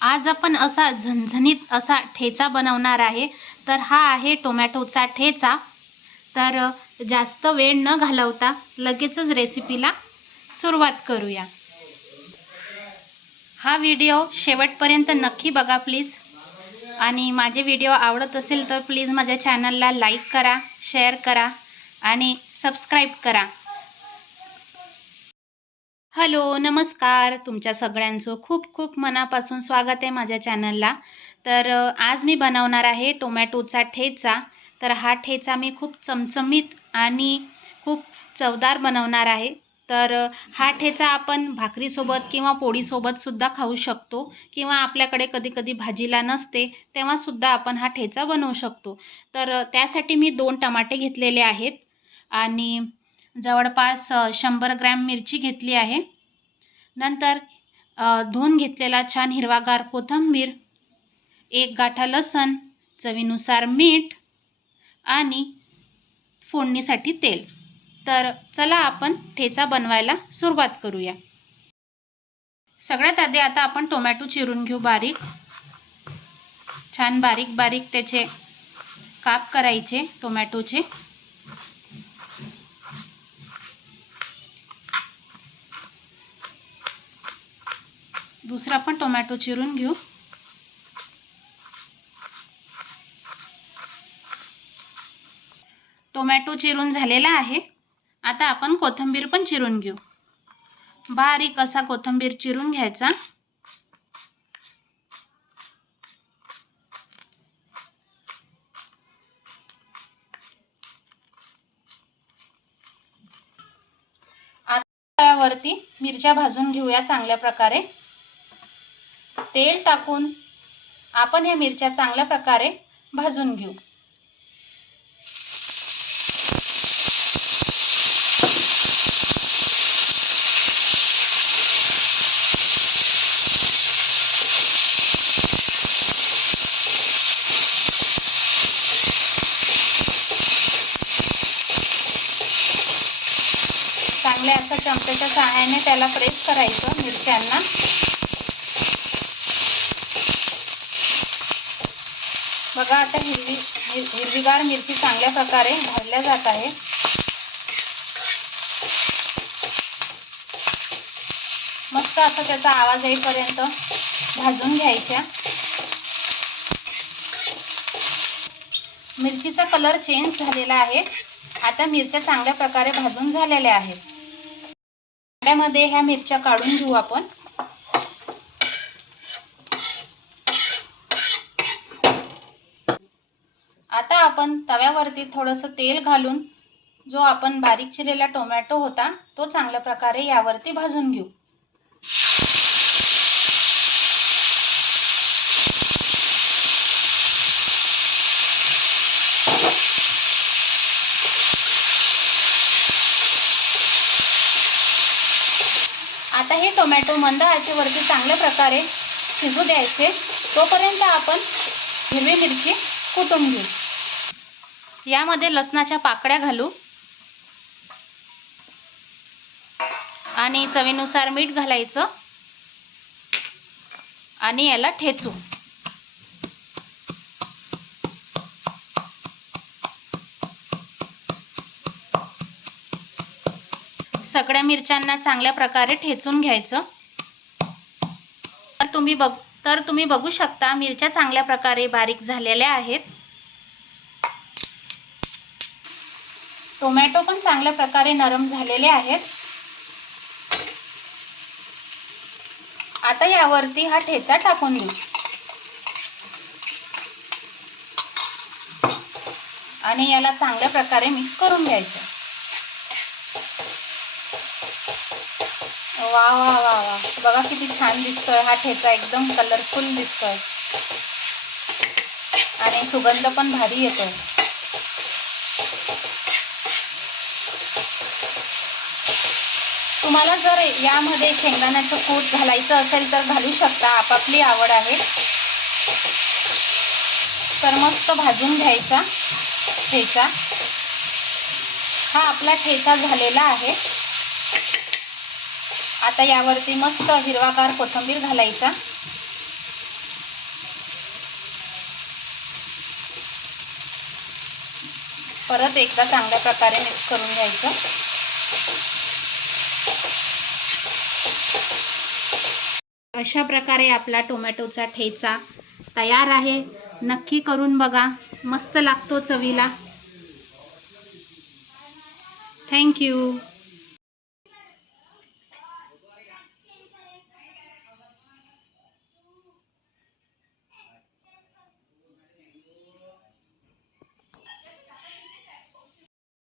आज आपण असा झणझणीत असा ठेचा बनवणार आहे. तर हा आहे टोमॅटोचा ठेचा. तर जास्त वेळ न घालवता लगेचच रेसिपीला सुरुवात करूया. हा व्हिडिओ शेवटपर्यंत नक्की बघा प्लीज. आणि माझे व्हिडिओ आवडत असेल तर प्लीज माझ्या चॅनलला लाईक करा शेअर करा आणि सबस्क्राईब करा. हॅलो नमस्कार. तुमच्या सगळ्यांचं खूप खूप मनापासून स्वागत आहे माझ्या चॅनलला. तर आज मी बनवणार आहे टोमॅटोचा ठेचा. तर हा ठेचा मी खूप चमचमीत आणि खूप चवदार बनवणार आहे. तर हा ठेचा आपण भाकरीसोबत किंवा पोळीसोबतसुद्धा खाऊ शकतो किंवा आपल्याकडे कधी कधी भाजीला नसते तेव्हासुद्धा आपण हा ठेचा बनवू शकतो. तर त्यासाठी मी दोन टमाटे घेतलेले आहेत आणि जवळपास शंभर ग्रॅम मिरची घेतली आहे. नंतर धुवून घेतलेला छान हिरवागार कोथिंबीर एक गाठा लसण चवीनुसार मीठ आणि फोडणीसाठी तेल. तर चला आपण ठेचा बनवायला सुरुवात करूया. सगळ्यात आधी आता आपण टोमॅटो चिरून घेऊ बारीक. छान बारीक बारीक त्याचे काप करायचे टोमॅटोचे. दुसरा पण टोमॅटो चिरून घेऊ. टोमॅटो चिरून झालेला आहे. आता आपण कोथिंबीर पण चिरून घेऊ. बारीक असा कोथिंबीर चिरून घ्यायचा. आता वरती मिरच्या भाजून घेऊया चांगल्या प्रकारे. तेल टाकून आपण ह्या मिरच्या चांगल्या प्रकारे भाजून घेऊ. चांगल्या असं चमच्याच्या सहाय्याने त्याला प्रेस करायचं मिरच्यांना. बघा आता हिरवी हिरवीगार मिरची चांगल्या प्रकारे भाजल्या जात आहे. मस्त असा त्याचा आवाज येईपर्यंत भाजून घ्यायच्या. मिरचीचा कलर चेंज झालेला आहे. आता मिरच्या चांगल्या प्रकारे भाजून झालेल्या आहेत. भांड्यामध्ये ह्या मिरच्या काढून घेऊ आपण आता आपण तव्यावरती थोडंसं तेल घालून जो आपण बारीक चिरलेला टोमॅटो होता तो चांगल्या प्रकारे यावरती भाजून घेऊ. आता हे टोमॅटो मंद आचेवरती चांगल्या प्रकारे शिजू द्यायचे. तोपर्यंत आपण हिरवी मिरची कुटून घेऊ. यामध्ये लसणाच्या पाकळ्या घालू. आणि चवीनुसार मीठ घालायचं. आणि याला ठेचू. सगळ्या मिरच्यांना चांगल्या प्रकारे ठेचून घ्यायचं. तर तुम्ही बघ तर तुम्ही बघू शकता मिरच्या चांगल्या प्रकारे बारीक झालेल्या आहेत. टोमॅटो पण चांगल्या प्रकारे नरम झालेले आहेत. आता यावरती हा ठेचा टाकून देऊ. आणि याला चांगल्या प्रकारे मिक्स करून घ्यायचं. वा वा वा वा. बघा किती छान दिसतोय हा ठेचा. एकदम कलरफुल दिसतोय. आणि सुगंध पण भारी येतोय. तुम्हाला जर यामध्ये शेंगदाण्याचं कूट घालायचं असेल तर घालू शकता. आपापली आवड आहे. तर मस्त भाजून घ्यायचा ठेचा. हा आपला ठेचा झालेला आहे. आता यावरती मस्त हिरवागार कोथंबीर घालायचा. परत एकदा चांगल्या प्रकारे मिक्स करून घ्यायचं. अशा प्रकारे आपला टोमॅटोचा ठेचा तयार आहे. नक्की करून बघा. मस्त लागतो चवीला. थँक्यू